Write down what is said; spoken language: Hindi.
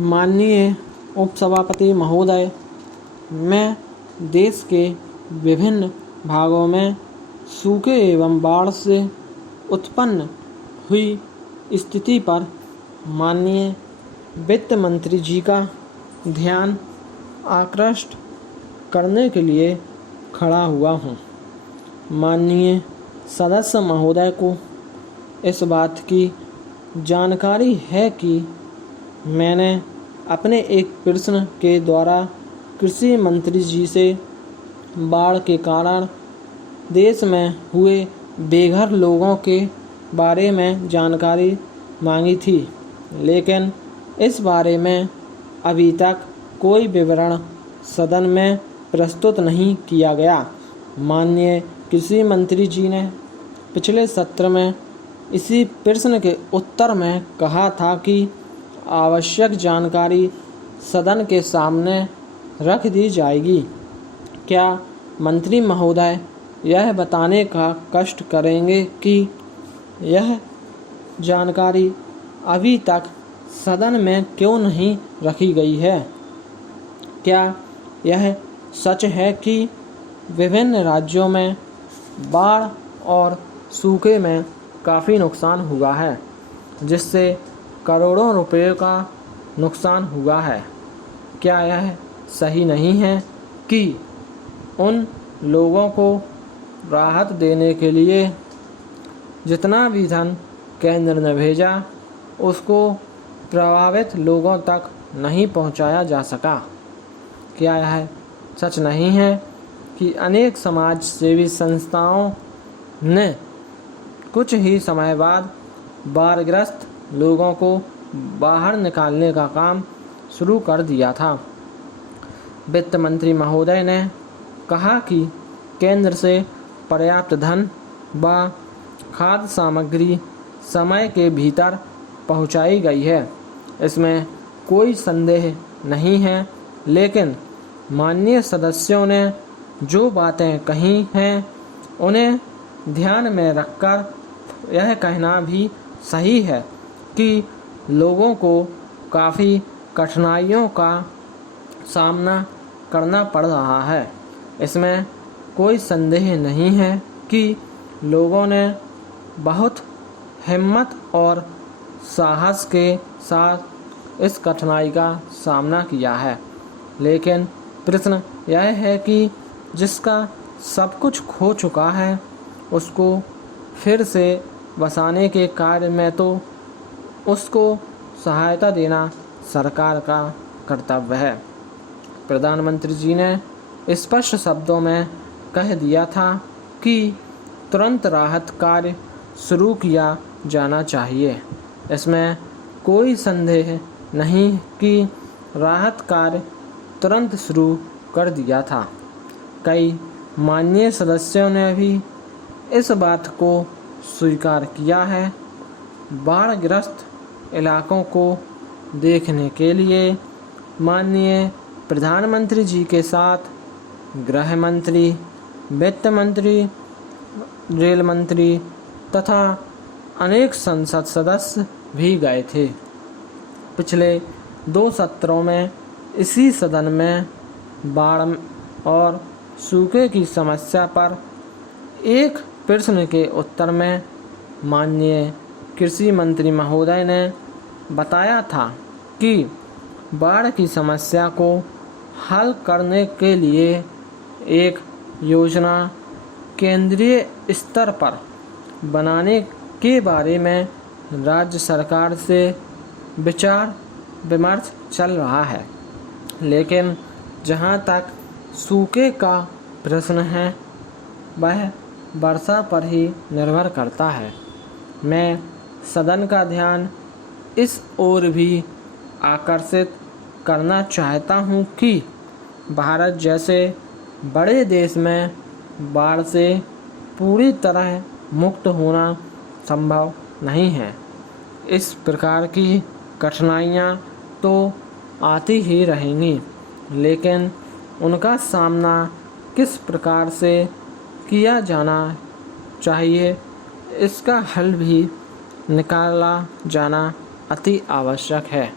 माननीय उपसभापति महोदय, मैं देश के विभिन्न भागों में सूखे एवं बाढ़ से उत्पन्न हुई स्थिति पर माननीय वित्त मंत्री जी का ध्यान आकृष्ट करने के लिए खड़ा हुआ हूँ। माननीय सदस्य महोदय को इस बात की जानकारी है कि मैंने अपने एक प्रश्न के द्वारा कृषि मंत्री जी से बाढ़ के कारण देश में हुए बेघर लोगों के बारे में जानकारी मांगी थी, लेकिन इस बारे में अभी तक कोई विवरण सदन में प्रस्तुत नहीं किया गया। माननीय कृषि मंत्री जी ने पिछले सत्र में इसी प्रश्न के उत्तर में कहा था कि आवश्यक जानकारी सदन के सामने रख दी जाएगी। क्या मंत्री महोदय यह बताने का कष्ट करेंगे कि यह जानकारी अभी तक सदन में क्यों नहीं रखी गई है? क्या यह सच है कि विभिन्न राज्यों में बाढ़ और सूखे में काफ़ी नुकसान हुआ है, जिससे करोड़ों रुपए का नुकसान हुआ है? क्या यह सही नहीं है कि उन लोगों को राहत देने के लिए जितना भी धन केंद्र ने भेजा उसको प्रभावित लोगों तक नहीं पहुंचाया जा सका? क्या यह सच नहीं है कि अनेक समाज सेवी संस्थाओं ने कुछ ही समय बाद बाढ़ग्रस्त लोगों को बाहर निकालने का काम शुरू कर दिया था? वित्त मंत्री महोदय ने कहा कि केंद्र से पर्याप्त धन व खाद्य सामग्री समय के भीतर पहुंचाई गई है, इसमें कोई संदेह नहीं है, लेकिन माननीय सदस्यों ने जो बातें कही हैं उन्हें ध्यान में रखकर यह कहना भी सही है कि लोगों को काफ़ी कठिनाइयों का सामना करना पड़ रहा है। इसमें कोई संदेह नहीं है कि लोगों ने बहुत हिम्मत और साहस के साथ इस कठिनाई का सामना किया है, लेकिन प्रश्न यह है कि जिसका सब कुछ खो चुका है उसको फिर से बसाने के कार्य में तो उसको सहायता देना सरकार का कर्तव्य है। प्रधानमंत्री जी ने स्पष्ट शब्दों में कह दिया था कि तुरंत राहत कार्य शुरू किया जाना चाहिए। इसमें कोई संदेह नहीं कि राहत कार्य तुरंत शुरू कर दिया था। कई माननीय सदस्यों ने भी इस बात को स्वीकार किया है। बाढ़ग्रस्त इलाकों को देखने के लिए माननीय प्रधानमंत्री जी के साथ गृह मंत्री, वित्त मंत्री, रेल मंत्री तथा अनेक संसद सदस्य भी गए थे। पिछले 2 सत्रों में इसी सदन में बाढ़ और सूखे की समस्या पर एक प्रश्न के उत्तर में माननीय कृषि मंत्री महोदय ने बताया था कि बाढ़ की समस्या को हल करने के लिए एक योजना केंद्रीय स्तर पर बनाने के बारे में राज्य सरकार से विचार विमर्श चल रहा है, लेकिन जहां तक सूखे का प्रश्न है वह वर्षा पर ही निर्भर करता है। मैं सदन का ध्यान इस ओर भी आकर्षित करना चाहता हूं कि भारत जैसे बड़े देश में बाढ़ से पूरी तरह मुक्त होना संभव नहीं है। इस प्रकार की कठिनाइयाँ तो आती ही रहेंगी, लेकिन उनका सामना किस प्रकार से किया जाना चाहिए इसका हल भी निकाला जाना अति आवश्यक है।